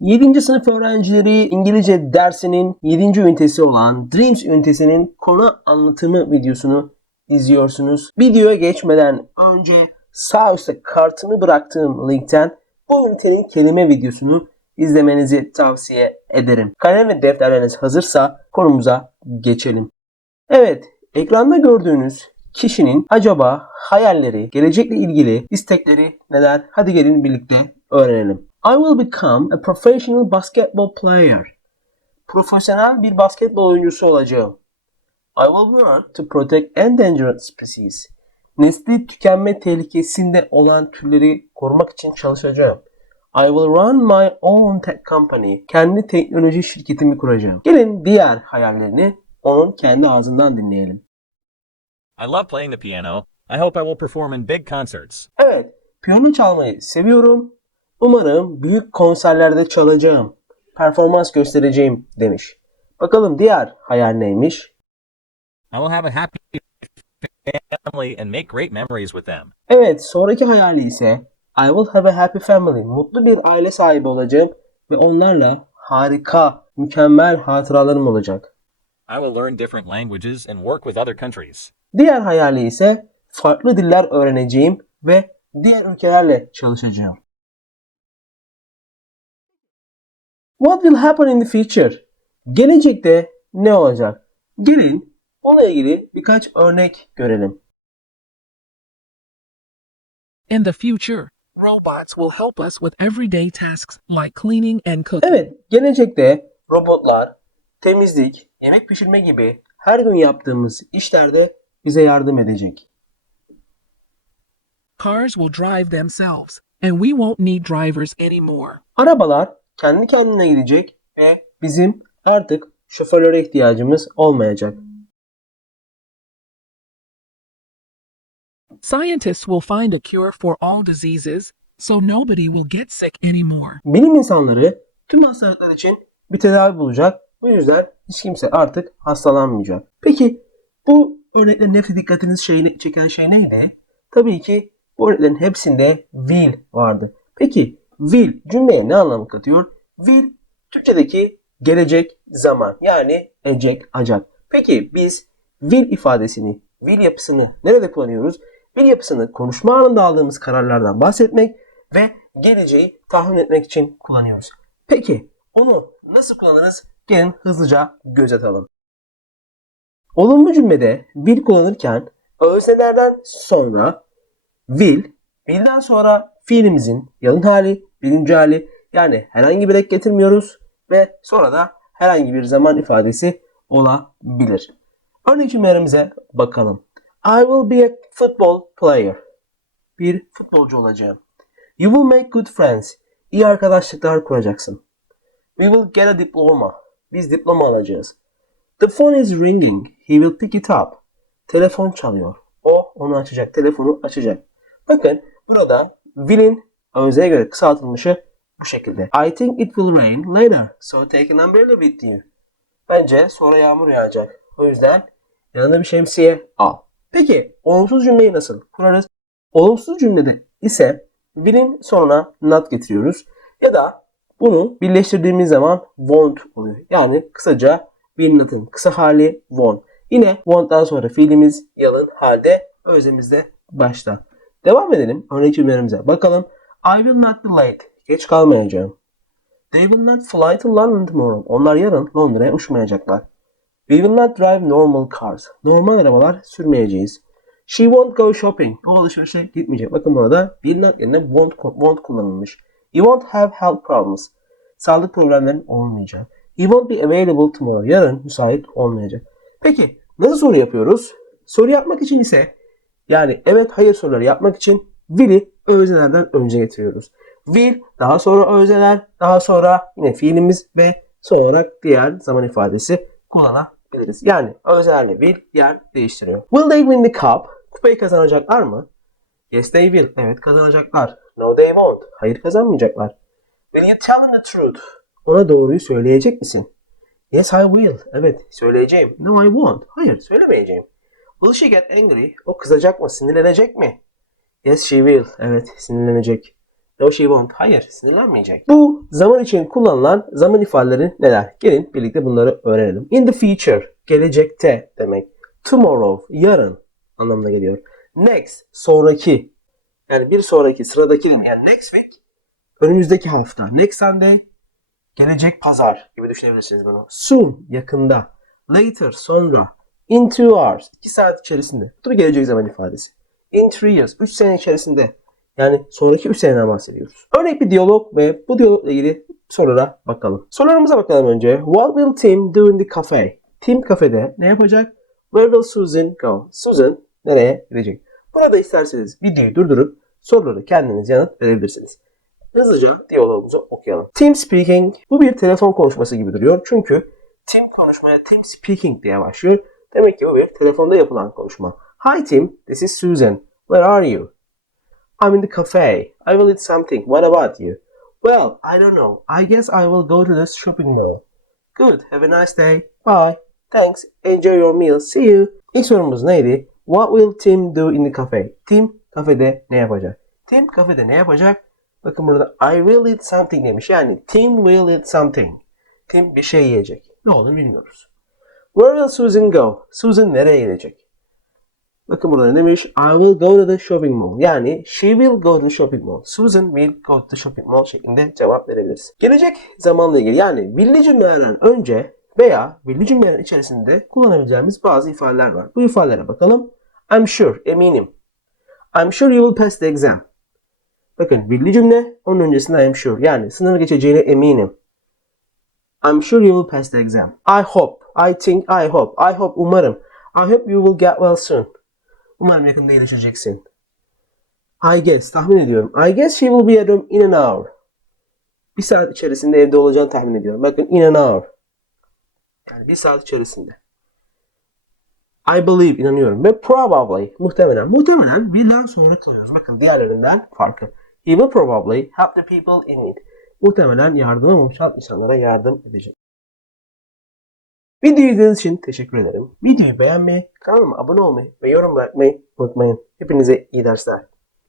7. sınıf öğrencileri İngilizce dersinin 7. ünitesi olan Dreams ünitesinin konu anlatımı videosunu izliyorsunuz. Videoya geçmeden önce sağ üstte kartını bıraktığım linkten bu ünitenin kelime videosunu izlemenizi tavsiye ederim. Kalem ve defterleriniz hazırsa konumuza geçelim. Evet, ekranda gördüğünüz kişinin acaba hayalleri, gelecekle ilgili istekleri neler? Hadi gelin birlikte öğrenelim. I will become a professional basketball player. Profesyonel bir basketbol oyuncusu olacağım. I will work to protect endangered species. Nesli tükenme tehlikesinde olan türleri korumak için çalışacağım. I will run my own tech company. Kendi teknoloji şirketimi kuracağım. Gelin diğer hayallerini onun kendi ağzından dinleyelim. I love playing the piano. I hope I will perform in big concerts. Evet, piyano çalmayı seviyorum. Umarım büyük konserlerde çalacağım. Performans göstereceğim demiş. Bakalım diğer hayal neymiş? I will have a happy family and make great memories with them. Evet, sonraki hayali ise I will have a happy family. Mutlu bir aile sahibi olacağım ve onlarla harika, mükemmel hatıralarım olacak. I will learn different languages and work with other countries. Diğer hayali ise farklı diller öğreneceğim ve diğer ülkelerle çalışacağım. What will happen in the future? Gelecekte ne olacak? Gelin onunla ilgili birkaç örnek görelim. In the future, robots will help us with everyday tasks like cleaning and cooking. Evet, gelecekte robotlar temizlik, yemek pişirme gibi her gün yaptığımız işlerde bize yardım edecek. Cars will drive themselves, and we won't need drivers anymore. Arabalar kendi kendine gidecek ve bizim artık şoförlere ihtiyacımız olmayacak. Scientists will find a cure for all diseases, so nobody will get sick anymore. Bilim insanları tüm hastalıklar için bir tedavi bulacak. Bu yüzden hiç kimse artık hastalanmayacak. Peki bu örneklerin hepsi dikkatinizi şeyine, çeken şey neydi? Tabii ki bu örneklerin hepsinde will vardı. Peki will cümleye ne anlam katıyor? Will Türkçedeki gelecek zaman yani ecek acak. Peki biz will ifadesini, will yapısını nerede kullanıyoruz? Will yapısını konuşma anında aldığımız kararlardan bahsetmek ve geleceği tahmin etmek için kullanıyoruz. Peki onu nasıl kullanırız? Gelin hızlıca göz atalım. Olumlu cümlede will kullanırken öznelerden sonra will, will'den sonra fiilimizin yalın hali, birinci hali yani herhangi bir ek getirmiyoruz ve sonra da herhangi bir zaman ifadesi olabilir. Örnek cümlelerimize bakalım. I will be a football player. Bir futbolcu olacağım. You will make good friends. İyi arkadaşlıklar kuracaksın. We will get a diploma. Biz diploma alacağız. The phone is ringing. He will pick it up. Telefon çalıyor. O onu açacak. Telefonu açacak. Bakın burada will'in özne göre kısaltılmışı bu şekilde. I think it will rain later. So take an umbrella with you. Bence sonra yağmur yağacak. O yüzden yanına bir şemsiye al. Peki olumsuz cümleyi nasıl kurarız? Olumsuz cümlede ise will'in sonuna not getiriyoruz. Ya da bunu birleştirdiğimiz zaman won't oluyor. Yani kısaca will not'ın kısa hali won't. Yine won't'tan sonra fiilimiz yalın halde özlemimiz de başta. Devam edelim örnek cümlelerimize. Bakalım. I will not be late. Geç kalmayacağım. They will not fly to London tomorrow. Onlar yarın Londra'ya uçmayacaklar. We will not drive normal cars. Normal arabalar sürmeyeceğiz. She won't go shopping. O alışverişe gitmeyecek. Bakın burada will not yerine won't, won't kullanılmış. You won't have health problems. Sağlık problemlerin olmayacak. He won't be available tomorrow. Yarın müsait olmayacak. Peki nasıl soru yapıyoruz? Soru yapmak için ise yani evet hayır soruları yapmak için will'i öznelerden önce getiriyoruz. Will daha sonra özneler, daha sonra yine fiilimiz ve son olarak diğer zaman ifadesi kullanabiliriz. Yani öznelerle will yer değiştiriyor. Will they win the cup? Kupayı kazanacaklar mı? Yes they will. Evet kazanacaklar. No they won't. Hayır kazanmayacaklar. Will you tell him the truth? Ona doğruyu söyleyecek misin? Yes I will. Evet söyleyeceğim. No I won't. Hayır söylemeyeceğim. Will she get angry? O kızacak mı? Sinirlenecek mi? Yes she will. Evet sinirlenecek. No she won't. Hayır, sinirlenmeyecek. Bu zaman için kullanılan zaman ifadeleri neler? Gelin birlikte bunları öğrenelim. In the future, gelecekte demek. Tomorrow, yarın anlamına geliyor. Next, sonraki. Yani bir sonraki, sıradaki. Yani next week, önümüzdeki hafta. Next Sunday, gelecek pazar gibi düşünebilirsiniz bunu. Soon, yakında. Later, sonra. In two hours, iki saat içerisinde. Bu da gelecek zaman ifadesi. In three years, üç sene içerisinde. Yani sonraki 3 seneden bahsediyoruz. Örnek bir diyalog ve bu diyalogla ilgili sorulara bakalım. Sorularımıza bakalım önce. What will Tim do in the cafe? Tim kafede ne yapacak? Where will Susan go? Susan nereye gidecek? Burada isterseniz videoyu durdurup soruları kendiniz yanıt verebilirsiniz. Hızlıca diyalogumuzu okuyalım. Tim speaking. Bu bir telefon konuşması gibi duruyor. Çünkü Tim konuşmaya Tim speaking diye başlıyor. Demek ki bu bir telefonda yapılan konuşma. Hi Tim, this is Susan. Where are you? I'm in the cafe. I will eat something. What about you? Well, I don't know. I guess I will go to the shopping mall. Good. Have a nice day. Bye. Thanks. Enjoy your meal. See you. İlk sorumuz neydi? What will Tim do in the cafe? Tim kafede ne yapacak? Tim kafede ne yapacak? Bakın burada I will eat something demiş. Yani Tim will eat something. Tim bir şey yiyecek. Ne olduğunu bilmiyoruz. Where will Susan go? Susan nereye gidecek? Bakın burada ne demiş? I will go to the shopping mall. Yani she will go to the shopping mall. Susan will go to the shopping mall şeklinde cevap verebiliriz. Gelecek zamanla ilgili yani villi cümlelerden önce veya villi cümlelerin içerisinde kullanabileceğimiz bazı ifadeler var. Bu ifadelere bakalım. I'm sure, eminim. I'm sure you will pass the exam. Bakın villi cümle onun öncesinde I'm sure. Yani sınavı geçeceğine eminim. I'm sure you will pass the exam. I hope, I think, I hope. I hope umarım. I hope you will get well soon. Umarım yakında iyileşeceksin. I guess, tahmin ediyorum. I guess she will be at home in an hour. Bir saat içerisinde evde olacağını tahmin ediyorum. Bakın in an hour. Yani bir saat içerisinde. I believe, inanıyorum. Ve probably, muhtemelen. Muhtemelen birden sonra kalıyoruz. Bakın diğerlerinden farkı. He will probably help the people in need. Muhtemelen yardıma muhtaç insanlara yardım edecek. Videoyu izlediğiniz için teşekkür ederim. Videoyu beğenmeyi, kanalıma abone olmayı ve yorum bırakmayı unutmayın. Hepinize iyi dersler.